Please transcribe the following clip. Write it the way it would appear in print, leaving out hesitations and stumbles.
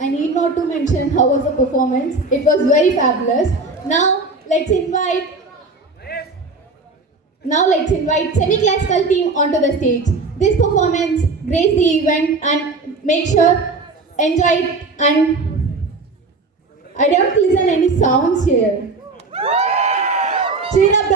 I need not to mention how was the performance. It was very fabulous. Now let's invite semi-classical team onto the stage. This performance grace the event and make sure enjoy it, and I don't listen any sounds here. Cheer up